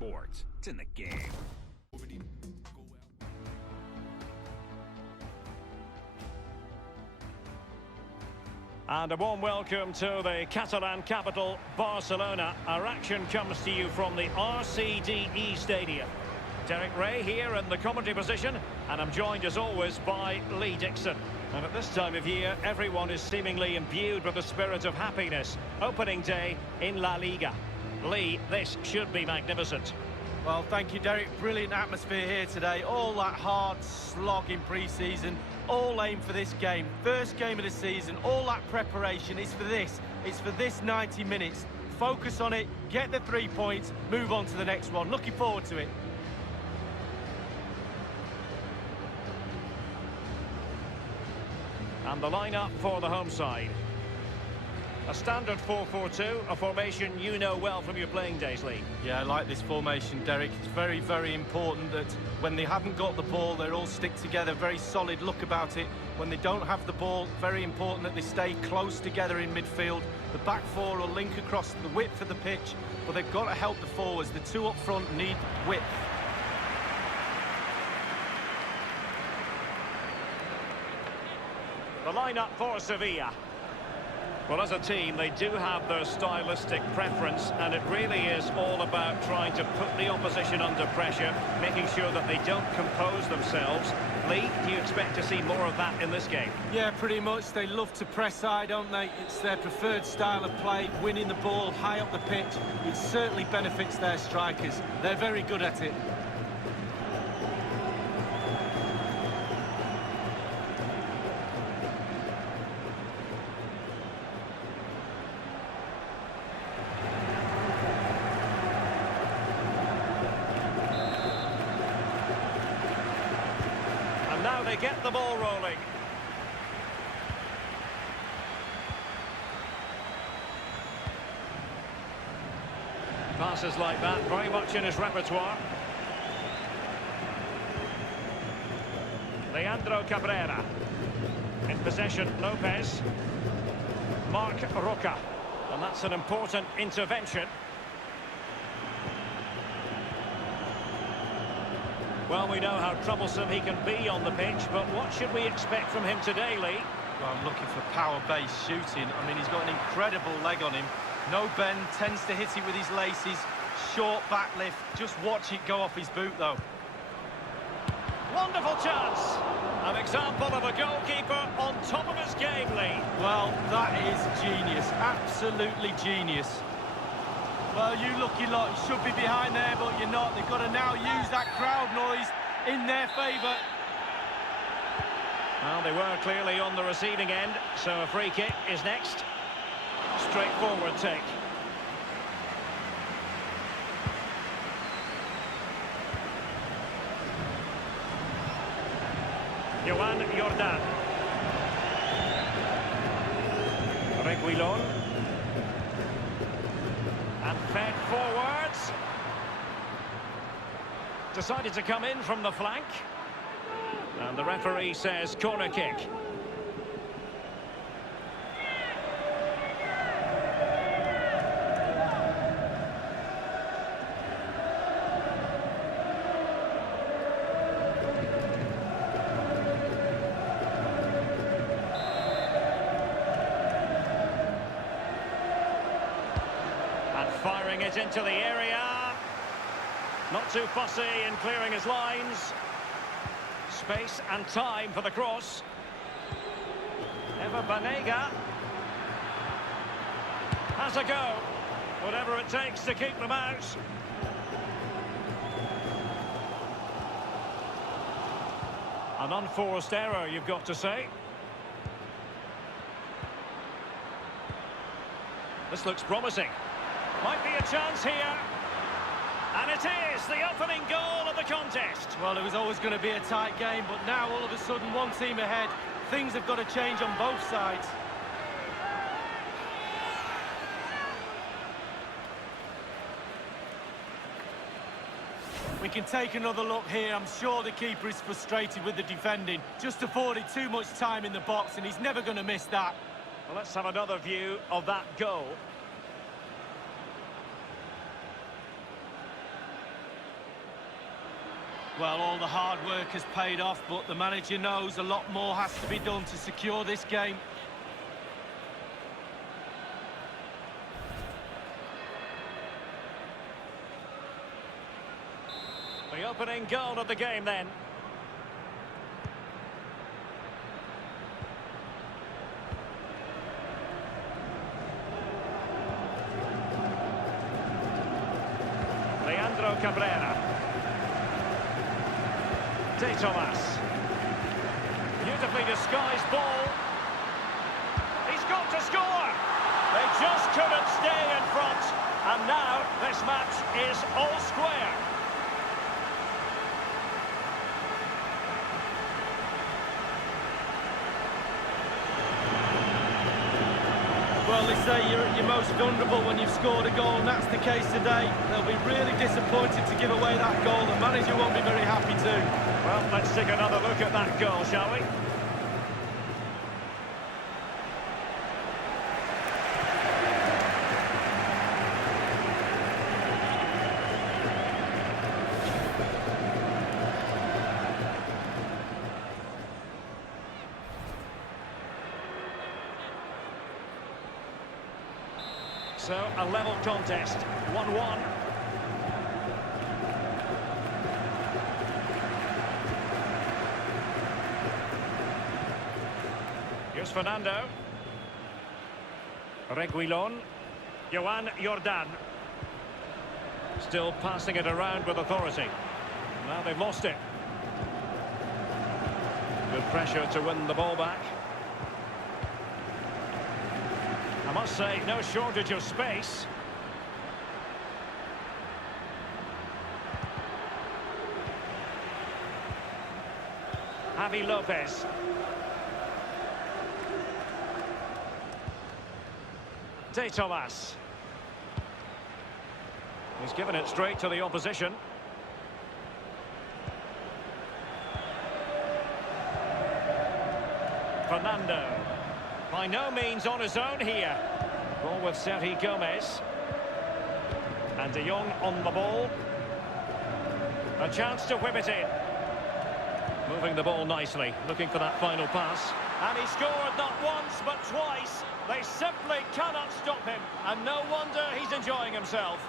sports. It's in the game. And a warm welcome to the Catalan capital, Barcelona. Our action comes to you from the RCD Stadium. Derek Ray here in the commentary position, and I'm joined as always by Lee Dixon. And at this time of year, everyone is seemingly imbued with the spirit of happiness. Opening day in La Liga. Lee, this should be magnificent. Well, thank you, Derek. Brilliant atmosphere here today. All that hard slog in pre-season, all aim for this game. First game of the season, all that preparation is for this. It's for this 90 minutes. Focus on it, get the 3 points, move on to the next one. Looking forward to it. And the lineup for the home side. A standard 4-4-2, a formation you know well from your playing days, Lee. Yeah, I like this formation, Derek. It's very, very important that when they haven't got the ball, they all stick together. Very solid look about it. When they don't have the ball, very important that they stay close together in midfield. The back four will link across the width of the pitch, but they've got to help the forwards. The two up front need width. The lineup for Sevilla. Well, as a team, they do have their stylistic preference, and it really is all about trying to put the opposition under pressure, making sure that they don't compose themselves. Lee, do you expect to see more of that in this game? Yeah, pretty much. They love to press high, don't they? It's their preferred style of play, winning the ball high up the pitch. It certainly benefits their strikers. They're very good at it. Now they get the ball rolling. Passes like that, very much in his repertoire. Leandro Cabrera. In possession, Lopez. Marc Roca. And that's an important intervention. Well, we know how troublesome he can be on the pitch, but what should we expect from him today, Lee? Well, I'm looking for power-based shooting. I mean, he's got an incredible leg on him. No bend, tends to hit it with his laces. Short back lift. Just watch it go off his boot, though. Wonderful chance. An example of a goalkeeper on top of his game, Lee. Well, that is genius. Absolutely genius. Well, you lucky lot, you should be behind there, but you're not. They've got to now use that crowd noise in their favour. Well, they were clearly on the receiving end, so a free kick is next. Straightforward take. Joan Jordan. Reguilon. And fed forwards. Decided to come in from the flank. And the referee says corner kick. Firing it into the area. Not too fussy in clearing his lines. Space and time for the cross. Eva Banega has a go. Whatever it takes to keep them out. An unforced error, you've got to say. This looks promising. Might be a chance here. And it is the opening goal of the contest. Well, it was always going to be a tight game, but now all of a sudden one team ahead. Things have got to change on both sides. We can take another look here. I'm sure the keeper is frustrated with the defending. Just afforded too much time in the box, and he's never going to miss that. Well, let's have another view of that goal. Well, all the hard work has paid off, but the manager knows a lot more has to be done to secure this game. The opening goal of the game then. Leandro Cabrera. De Tomas. Beautifully disguised ball. He's got to score! They just couldn't stay in front. And now this match is all square. Well, they say you're at your most vulnerable when you've scored a goal, and that's the case today. They'll be really disappointed to give away that goal. The manager won't be very happy too. Well, let's take another look at that goal, shall we? So, a level contest, 1-1. Here's Fernando. Reguilon. Joan Jordan. Still passing it around with authority. Now they've lost it. Good pressure to win the ball back. I must say, no shortage of space. Javi Lopez. De Tomas. He's given it straight to the opposition. Fernando. By no means on his own here. Ball with Sergi Gomez. And De Jong on the ball. A chance to whip it in. Moving the ball nicely, looking for that final pass. And he scored not once, but twice. They simply cannot stop him. And no wonder he's enjoying himself.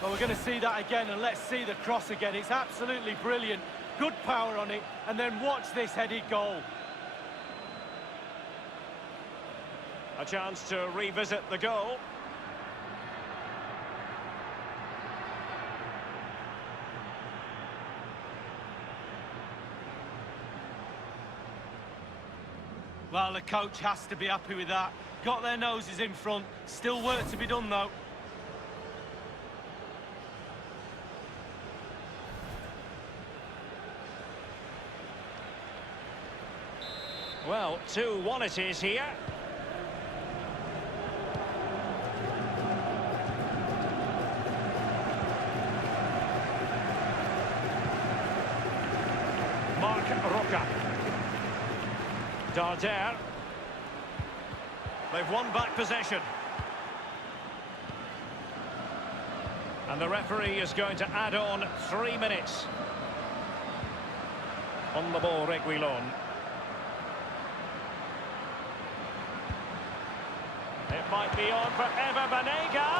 Well, we're going to see that again, and let's see the cross again. It's absolutely brilliant. Good power on it, and then watch this headed goal. A chance to revisit the goal. Well, the coach has to be happy with that. Got their noses in front. Still work to be done, though. Well, 2-1 it is here. Marc Roca. Darder. They've won back possession. And the referee is going to add on 3 minutes. On the ball, Reguilon. It might be on for Eva Banega.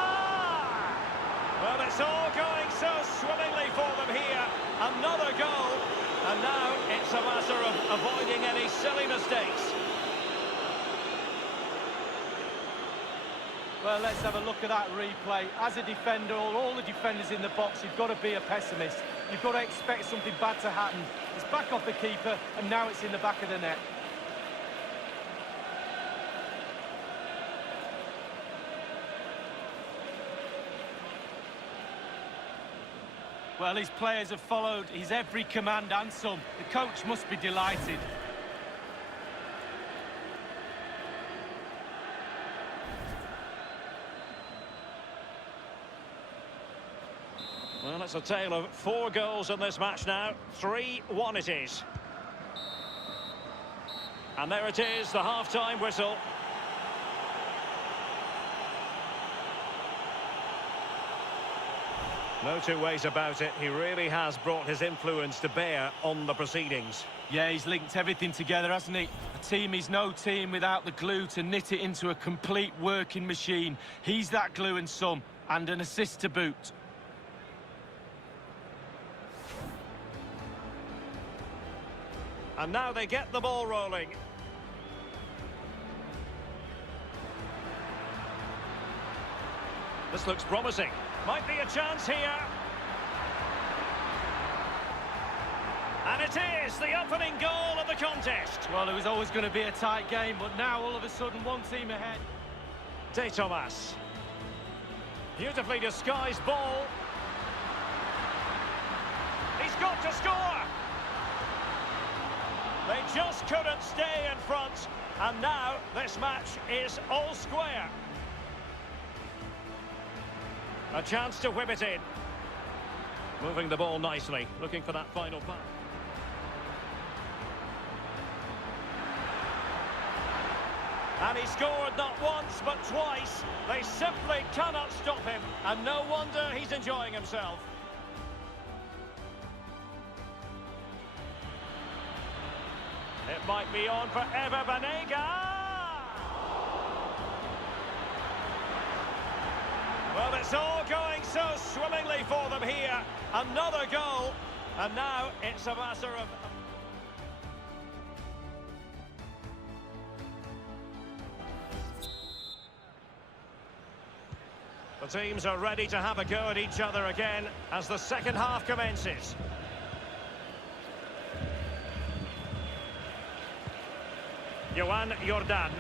Well, it's all going so swimmingly for them here. Another goal. And now it's a matter of avoiding any silly mistakes. Well, let's have a look at that replay. As a defender, all the defenders in the box, you've got to be a pessimist. You've got to expect something bad to happen. It's back off the keeper, and now it's in the back of the net. Well, his players have followed his every command and some. The coach must be delighted. Well, it's a tale of 4 goals in this match now. 3-1 it is. And there it is, the half-time whistle. No two ways about it. He really has brought his influence to bear on the proceedings. Yeah, he's linked everything together, hasn't he? A team is no team without the glue to knit it into a complete working machine. He's that glue and some, and an assist to boot. And now they get the ball rolling. This looks promising. Might be a chance here. And it is the opening goal of the contest. Well, it was always going to be a tight game, but now all of a sudden one team ahead. De Thomas. Beautifully disguised ball. He's got to score. They just couldn't stay in front. And now this match is all square. A chance to whip it in. Moving the ball nicely, looking for that final pass. And he scored not once, but twice. They simply cannot stop him. And no wonder he's enjoying himself. It might be on forever, Banega! Well, it's all going so swimmingly for them here. Another goal. And now it's a matter of... The teams are ready to have a go at each other again as the second half commences. Joan Jordan.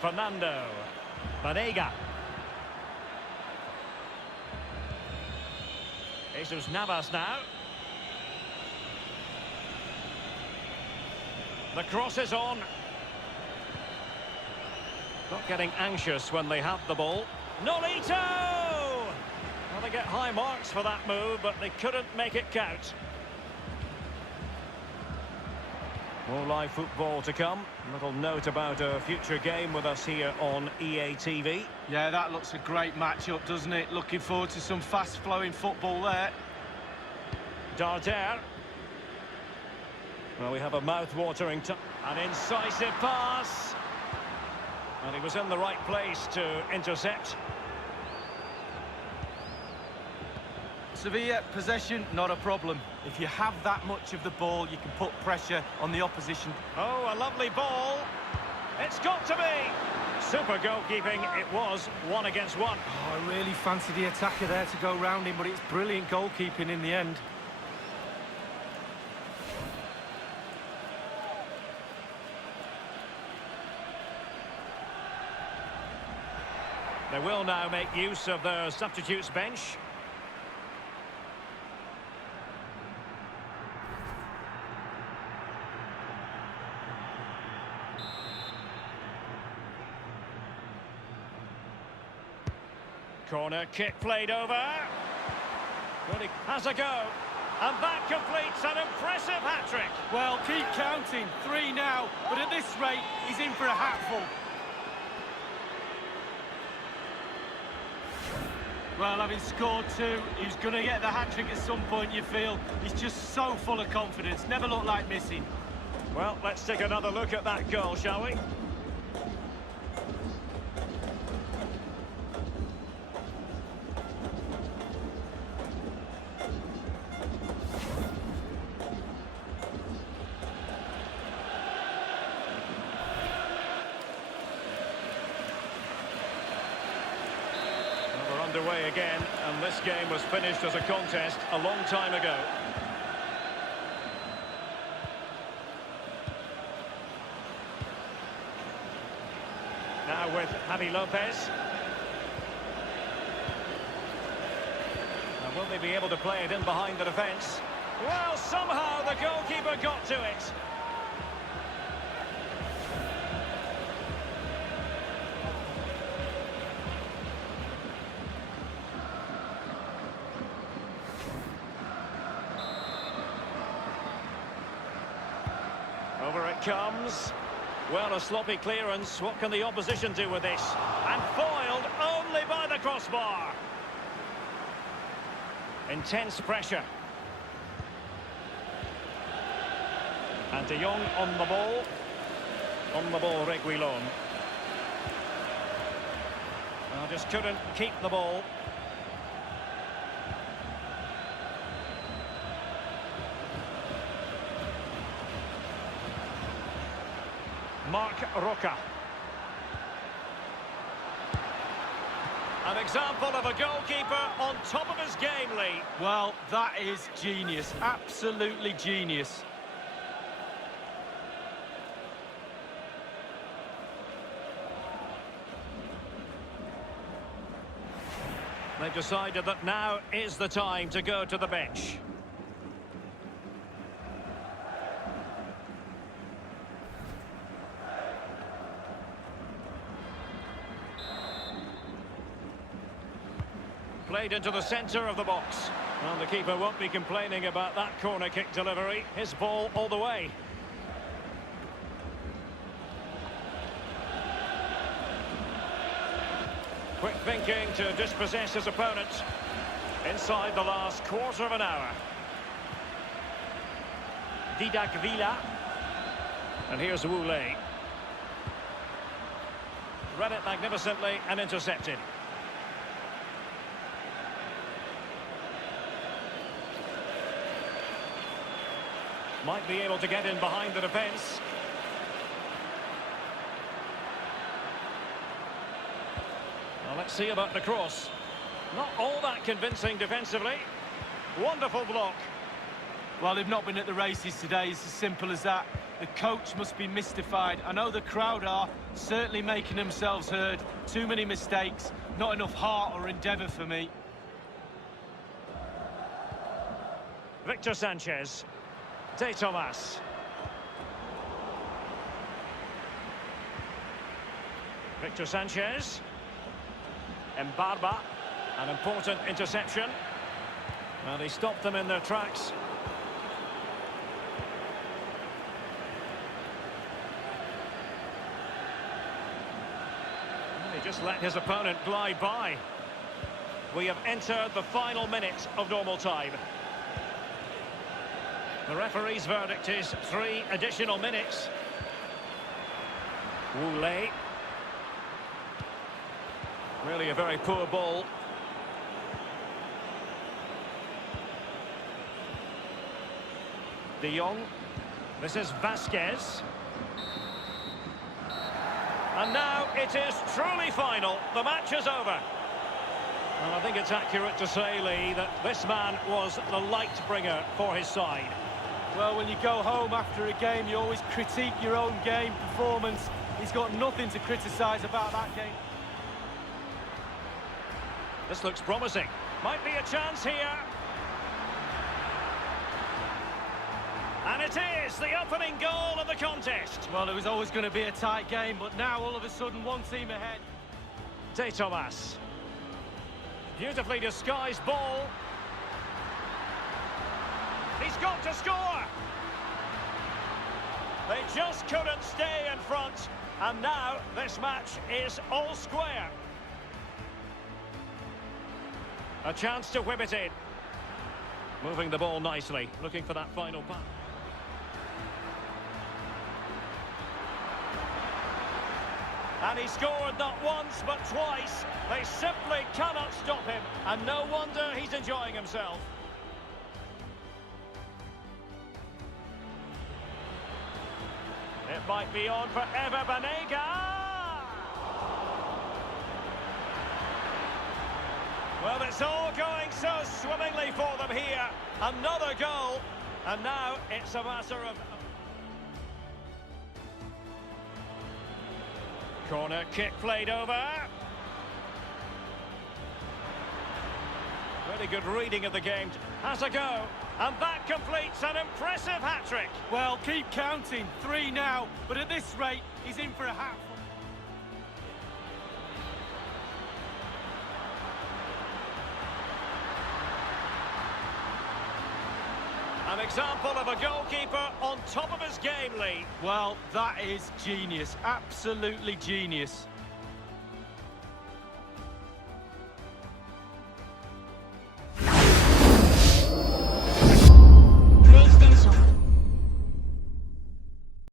Fernando. Banega. Jesus Navas now. The cross is on. Not getting anxious when they have the ball. Nolito! Well, they get high marks for that move, but they couldn't make it count. More live football to come. A little note about a future game with us here on EA TV. Yeah, that looks a great match-up, doesn't it? Looking forward to some fast-flowing football there. Darder. Well, we have a mouth-watering an incisive pass. And he was in the right place to intercept. Sevilla, possession, not a problem. If you have that much of the ball, you can put pressure on the opposition. Oh, a lovely ball. It's got to be. Super goalkeeping. It was 1 against 1. Oh, I really fancy the attacker there to go round him, but it's brilliant goalkeeping in the end. They will now make use of their substitutes bench. Corner kick played over. Well, he has a go. And that completes an impressive hat-trick. Well, keep counting. 3 now. But at this rate, he's in for a hatful. Well, having scored 2, he's going to get the hat-trick at some point, you feel. He's just so full of confidence. Never looked like missing. Well, let's take another look at that goal, shall we? Underway again, and this game was finished as a contest a long time ago. Now with Javi Lopez. Now will they be able to play it in behind the defence? Well, somehow the goalkeeper got to it. Over it comes. Well, a sloppy clearance. What can the opposition do with this? And foiled only by the crossbar. Intense pressure. And De Jong on the ball. On the ball, Reguilon. Just couldn't keep the ball. Marc Roca. An example of a goalkeeper on top of his game, Lee. Well, that is genius. Absolutely genius. They've decided that now is the time to go to the bench. Played into the centre of the box. And the keeper won't be complaining about that corner kick delivery. His ball all the way. Quick thinking to dispossess his opponent inside the last quarter of an hour. Didac Villa. And here's Wu Lei. Read it magnificently and intercepted. Might be able to get in behind the defence. Well, let's see about the cross. Not all that convincing defensively. Wonderful block. Well, they've not been at the races today. It's as simple as that. The coach must be mystified. I know the crowd are certainly making themselves heard. Too many mistakes. Not enough heart or endeavour for me. Victor Sanchez. De Thomas. Victor Sanchez. Mbarba, an important interception. Well, he stopped them in their tracks. And he just let his opponent glide by. We have entered the final minute of normal time. The referee's verdict is 3 additional minutes. Wu Lei. Really a very poor ball. De Jong. This is Vasquez. And now it is truly final. The match is over. And I think it's accurate to say, Lee, that this man was the light bringer for his side. Well, when you go home after a game, you always critique your own game performance. He's got nothing to criticise about that game. This looks promising. Might be a chance here. And it is the opening goal of the contest. Well, it was always going to be a tight game, but now all of a sudden one team ahead. De Thomas. Beautifully disguised ball. He's got to score. They just couldn't stay in front. And now this match is all square. A chance to whip it in. Moving the ball nicely, looking for that final pass. And he scored not once but twice. They simply cannot stop him. And no wonder he's enjoying himself. It might be on forever, Banega. Well, it's all going so swimmingly for them here. Another goal. And now it's a matter of... Corner kick played over. Really good reading of the game. Has a go. And that completes an impressive hat-trick. Well, keep counting. 3 now. But at this rate, he's in for a hat. An example of a goalkeeper on top of his game, Lee. Well, that is genius. Absolutely genius.